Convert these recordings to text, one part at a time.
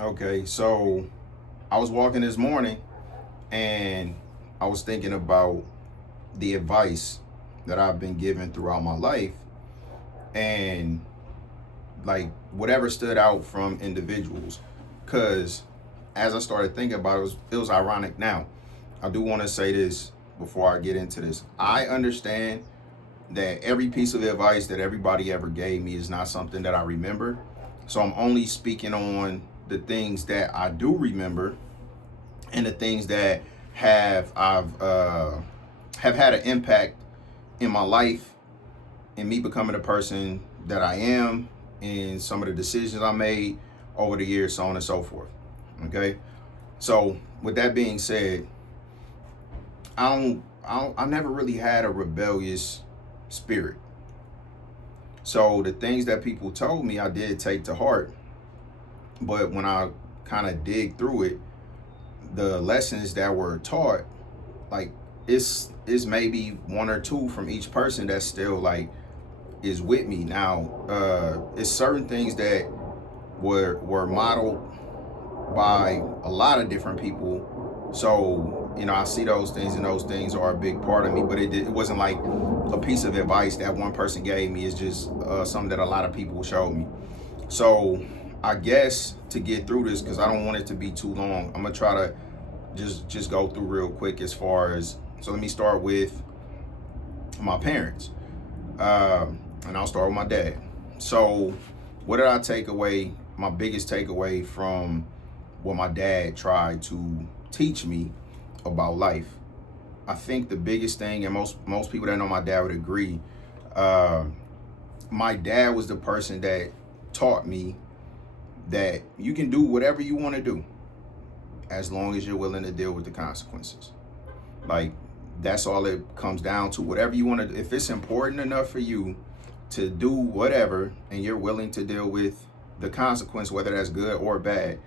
Okay, so I was walking this morning and I was thinking about the advice that I've been given throughout my life and like whatever stood out from individuals. Because as I started thinking about it, it was ironic. Now, I do want to say this before I get into this. I understand that every piece of advice that everybody ever gave me is not something that I remember. So I'm only speaking on the things that I do remember and the things that have had an impact in my life and me becoming the person that I am and some of the decisions I made over the years, so on and so forth. Okay. So with that being said, I never really had a rebellious spirit. So the things that people told me, I did take to heart. But when I kind of dig through it, the lessons that were taught, like it's maybe one or two from each person that still like is with me now. It's certain things that were modeled by a lot of different people. So, I see those things and those things are a big part of me, but it wasn't like a piece of advice that one person gave me. It's just something that a lot of people showed me. So, I guess to get through this, because I don't want it to be too long, I'm gonna try to just go through real quick as far as. So let me start with my parents, and I'll start with my dad. So, what did I take away? My biggest takeaway from what my dad tried to teach me about life. I think the biggest thing, and most people that know my dad would agree, uh, my dad was the person that taught me that you can do whatever you want to do as long as you're willing to deal with the consequences. Like, that's all it comes down to. Whatever you want to, if it's important enough for you to do whatever and you're willing to deal with the consequence, whether that's good or bad,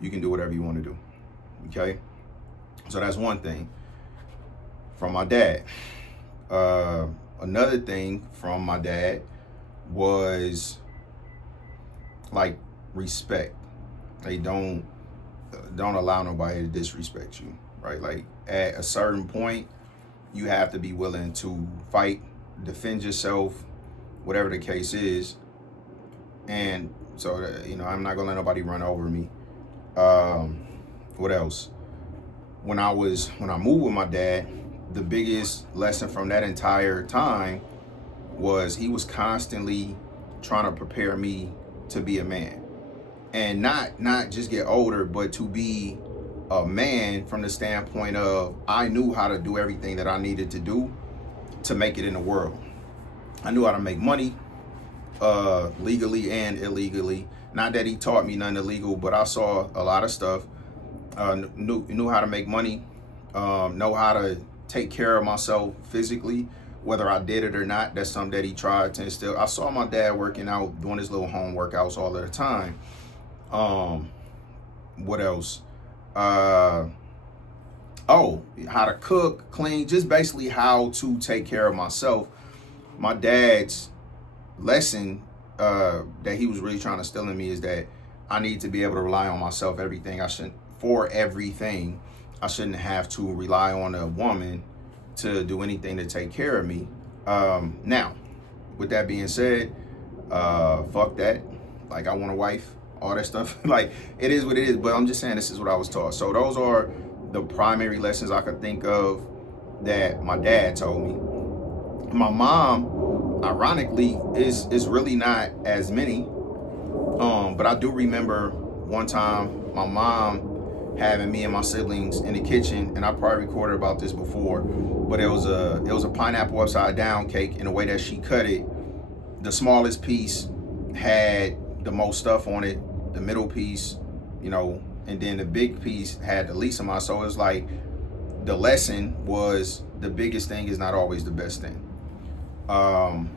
you can do whatever you want to do. Okay? So that's one thing from my dad. Uh, Another thing from my dad was like respect. They don't allow nobody to disrespect you, right? Like at a certain point, you have to be willing to fight, defend yourself, whatever the case is. And so, I'm not gonna let nobody run over me. Um, what else? When I moved with my dad, the biggest lesson from that entire time was he was constantly trying to prepare me to be a man, and not just get older, but to be a man from the standpoint of I knew how to do everything that I needed to do to make it in the world. I knew how to make money, legally and illegally. Not that he taught me none illegal, but I saw a lot of stuff. Knew how to make money, know how to take care of myself physically, whether I did it or not. That's something that he tried to instill. I saw my dad working out, doing his little home workouts all the time. Um, what else? Uh, oh, how to cook, clean, just basically how to take care of myself. My dad's lesson that he was really trying to instill in me is that I need to be able to rely on myself. Everything I shouldn't for everything. I shouldn't have to rely on a woman to do anything to take care of me. Now, with that being said, fuck that. Like I want a wife, all that stuff. Like it is what it is. But I'm just saying this is what I was taught. So those are the primary lessons I could think of that my dad told me. My mom, ironically, is really not as many. But I do remember one time my mom having me and my siblings in the kitchen, and I probably recorded about this before, but it was a pineapple upside down cake. In the way that she cut it, the smallest piece had the most stuff on it, the middle piece, and then the big piece had the least amount. So it was like the lesson was the biggest thing is not always the best thing. Um,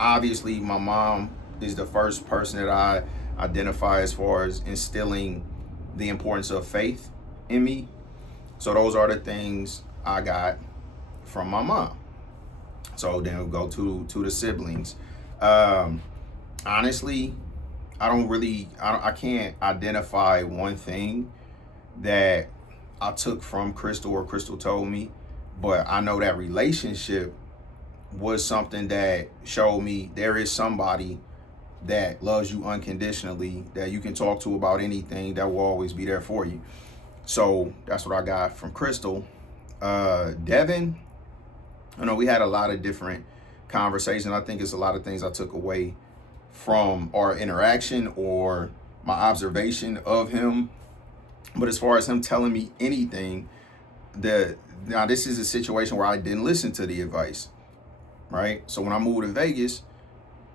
Obviously, my mom is the first person that I identify as far as instilling the importance of faith in me. So those are the things I got from my mom. So then we'll go to the siblings. Um, Honestly, I can't identify one thing that I took from Crystal or Crystal told me, but I know that relationship was something that showed me there is somebody that loves you unconditionally, that you can talk to about anything, that will always be there for you. So that's what I got from Crystal. Devin, I know we had a lot of different conversations. I think it's a lot of things I took away from our interaction or my observation of him. But as far as him telling me anything, now this is a situation where I didn't listen to the advice, right? So when I moved to Vegas,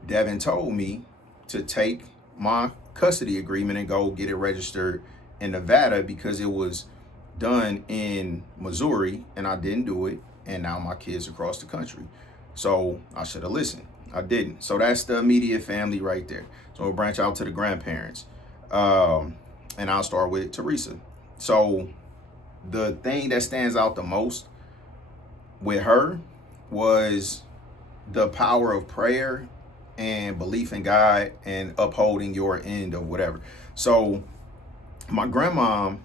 Devin told me to take my custody agreement and go get it registered in Nevada because it was done in Missouri and I didn't do it. And now my kids across the country. So I should have listened. I didn't. So that's the immediate family right there. So we'll branch out to the grandparents. And I'll start with Teresa. So the thing that stands out the most with her was the power of prayer and belief in God and upholding your end of whatever. So my grandma,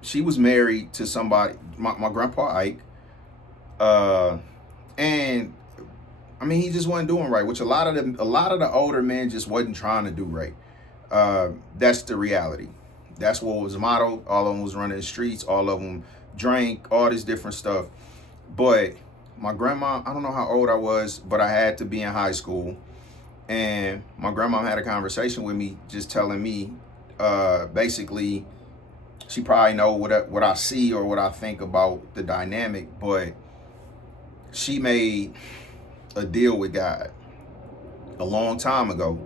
she was married to somebody, my grandpa Ike, and I mean he just wasn't doing right, which a lot of the older men just wasn't trying to do right. That's the reality. That's what was modeled. All of them was running the streets. All of them drank, all this different stuff. But my grandma, I don't know how old I was, but I had to be in high school. And my grandma had a conversation with me, just telling me, basically, she probably know what I see or what I think about the dynamic, but she made a deal with God a long time ago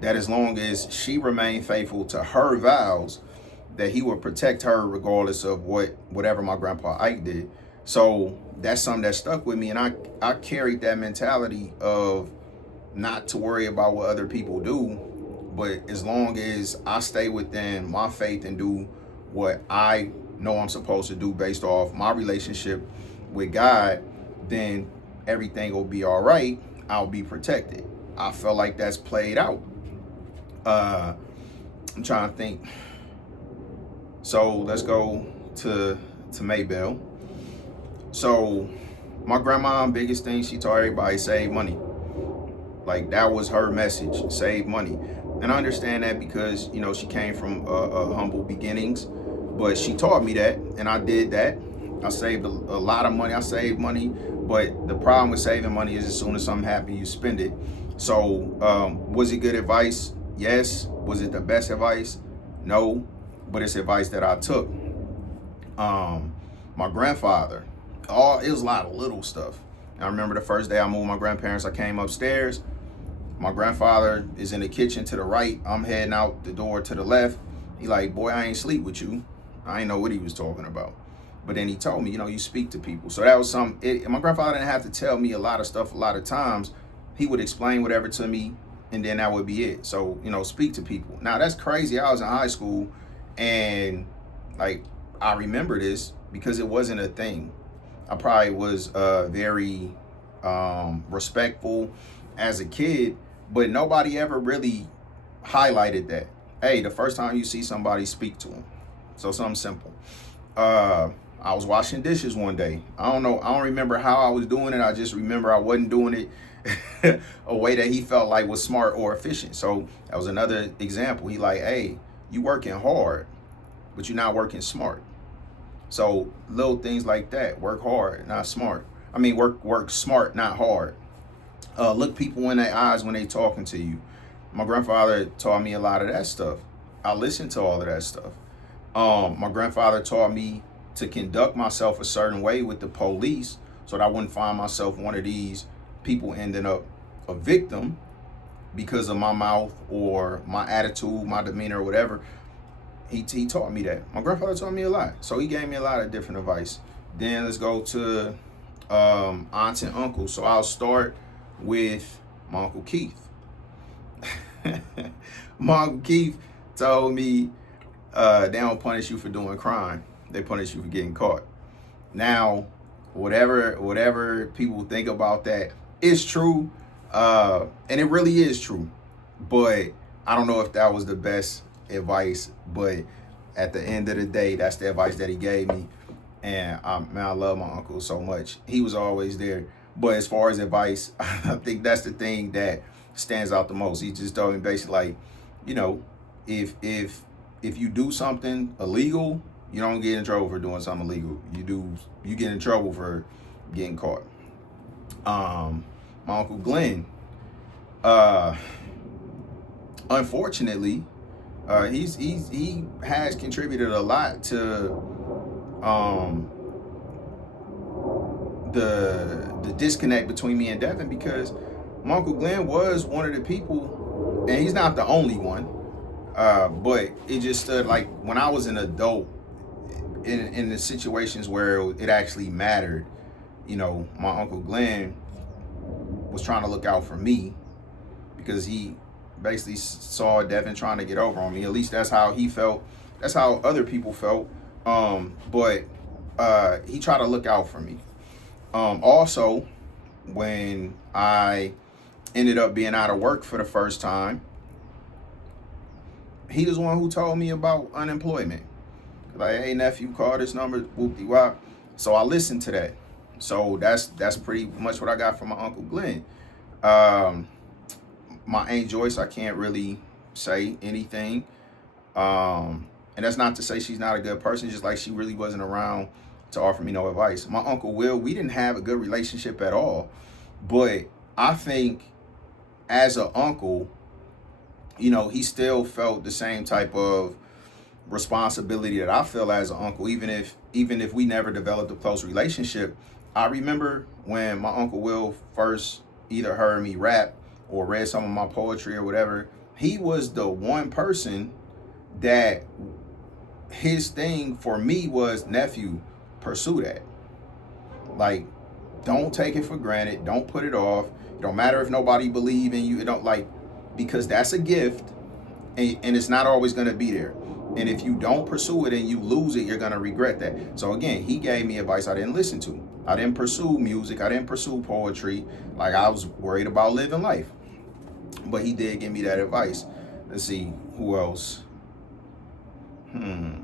that as long as she remained faithful to her vows, that he would protect her regardless of whatever my grandpa Ike did. So that's something that stuck with me, and I carried that mentality of not to worry about what other people do, but as long as I stay within my faith and do what I know I'm supposed to do based off my relationship with God, then everything will be all right. I'll be protected. I feel like that's played out. I'm trying to think. So let's go to Maybell. So my grandma, biggest thing she taught everybody, save money. Like that was her message, save money. And I understand that because, you know, she came from humble beginnings, but she taught me that and I did that. I saved a lot of money. I saved money, but the problem with saving money is as soon as something happens, you spend it. So was it good advice? Yes. Was it the best advice? No, but it's advice that I took. My grandfather, it was a lot of little stuff. I remember the first day I moved my grandparents, I came upstairs. My grandfather is in the kitchen to the right. I'm heading out the door to the left. He like, boy, I ain't sleep with you. I ain't know what he was talking about. But then he told me, you know, you speak to people. So that was my grandfather didn't have to tell me a lot of stuff a lot of times. He would explain whatever to me, and then that would be it. So, you know, speak to people. Now, that's crazy. I was in high school, and, like, I remember this because it wasn't a thing. I probably was very respectful as a kid, but nobody ever really highlighted that. Hey, the first time you see somebody, speak to them. So something simple. I was washing dishes one day. I don't remember how I was doing it. I just remember I wasn't doing it a way that he felt like was smart or efficient. So that was another example. He like, hey, you working hard, but you're not working smart. So little things like that. Work hard, not smart. I mean, work smart, not hard. Look people in their eyes when they talking to you. My grandfather taught me a lot of that stuff. I listened to all of that stuff. My grandfather taught me to conduct myself a certain way with the police so that I wouldn't find myself one of these people ending up a victim because of my mouth or my attitude, my demeanor, or whatever. He taught me that. My grandfather taught me a lot. So he gave me a lot of different advice. Then let's go to aunts and uncles. So I'll start with my Uncle Keith. My Uncle Keith told me they don't punish you for doing crime. They punish you for getting caught. Now, whatever people think about that, it's true. And it really is true. But I don't know if that was the best advice. But at the end of the day, that's the advice that he gave me. And man, I love my uncle so much. He was always there. But as far as advice, I think that's the thing that stands out the most. He just told me basically like, you know, if you do something illegal, you don't get in trouble for doing something illegal. You get in trouble for getting caught. My Uncle Glenn, unfortunately, he has contributed a lot to the disconnect between me and Devin, because my Uncle Glenn was one of the people, and he's not the only one, but it just stood like when I was an adult in the situations where it actually mattered, you know, my Uncle Glenn was trying to look out for me because he basically saw Devin trying to get over on me. At least that's how he felt. That's how other people felt. But he tried to look out for me. Also, when I ended up being out of work for the first time, he was the one who told me about unemployment. Like, hey nephew, call this number, whoop-de-wop. So I listened to that. So that's pretty much what I got from my Uncle Glenn. My Aunt Joyce, I can't really say anything. And that's not to say she's not a good person, just like she really wasn't around to offer me no advice. My Uncle Will, we didn't have a good relationship at all. But I think as an uncle, you know, he still felt the same type of responsibility that I feel as an uncle, even if we never developed a close relationship. I remember when my Uncle Will first either heard me rap or read some of my poetry or whatever, he was the one person that his thing for me was, nephew, pursue that. Like, don't take it for granted. Don't put it off. It don't matter if nobody believe in you. It don't, like, because that's a gift and it's not always going to be there. And if you don't pursue it and you lose it, you're going to regret that. So again, he gave me advice I didn't listen to. I didn't pursue music. I didn't pursue poetry. Like, I was worried about living life. But he did give me that advice. Let's see, who else? My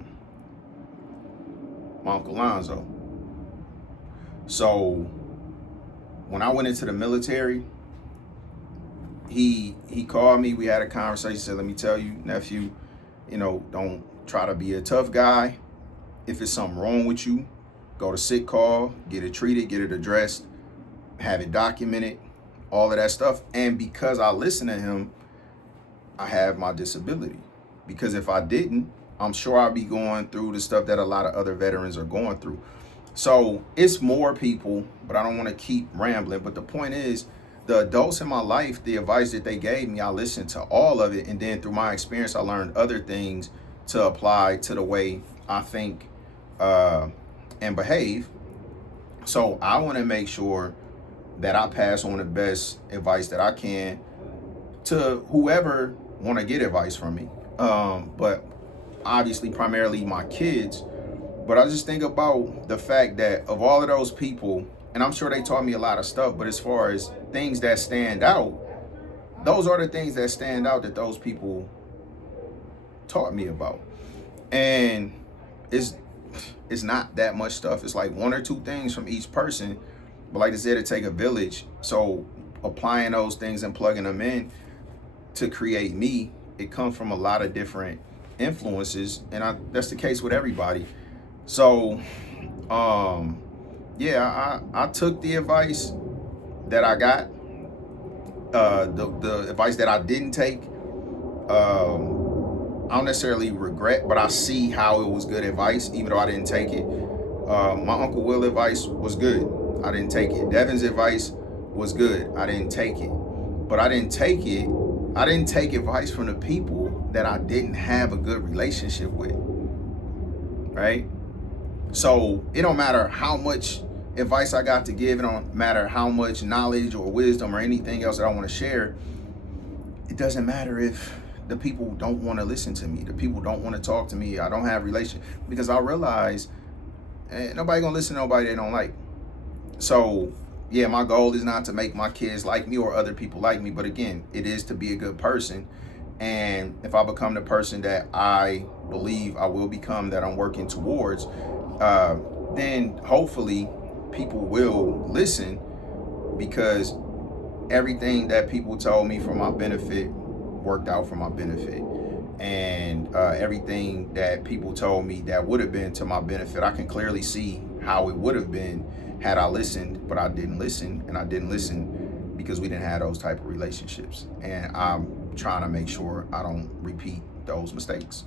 Uncle Lonzo. So when I went into the military, he called me. We had a conversation. He said, let me tell you, nephew, you know, don't try to be a tough guy. If it's something wrong with you, go to sick call, get it treated, get it addressed, have it documented, all of that stuff. And because I listen to him, I have my disability. Because if I didn't, I'm sure I'd be going through the stuff that a lot of other veterans are going through. So it's more people, but I don't want to keep rambling. But the point is, the adults in my life, the advice that they gave me, I listened to all of it. And then through my experience, I learned other things to apply to the way I think and behave. So I want to make sure that I pass on the best advice that I can to whoever want to get advice from me. But obviously, primarily my kids. But I just think about the fact that of all of those people, and I'm sure they taught me a lot of stuff, but as far as things that stand out, those are the things that stand out that those people taught me about. And it's not that much stuff. It's like one or two things from each person. But like I said, it take a village. So applying those things and plugging them in to create me, it comes from a lot of different influences. And that's the case with everybody. So, yeah, I took the advice that I got, the advice that I didn't take. I don't necessarily regret, but I see how it was good advice, even though I didn't take it. My Uncle Will advice was good. I didn't take it. Devin's advice was good. I didn't take it. But I didn't take advice from the people that I didn't have a good relationship with, right? So it don't matter how much advice I got to give. It don't matter how much knowledge or wisdom or anything else that I want to share. It doesn't matter if the people don't want to listen to me. The people don't want to talk to me. I don't have relations, because I realize nobody gonna listen to nobody they don't like. So Yeah, my goal is not to make my kids like me or other people like me, but again, it is to be a good person. And if I become the person that I believe I will become, that I'm working towards, uh, then hopefully people will listen, because everything that people told me for my benefit worked out for my benefit. And everything that people told me that would have been to my benefit, I can clearly see how it would have been had I listened, but I didn't listen. And I didn't listen because we didn't have those type of relationships. And I'm trying to make sure I don't repeat those mistakes.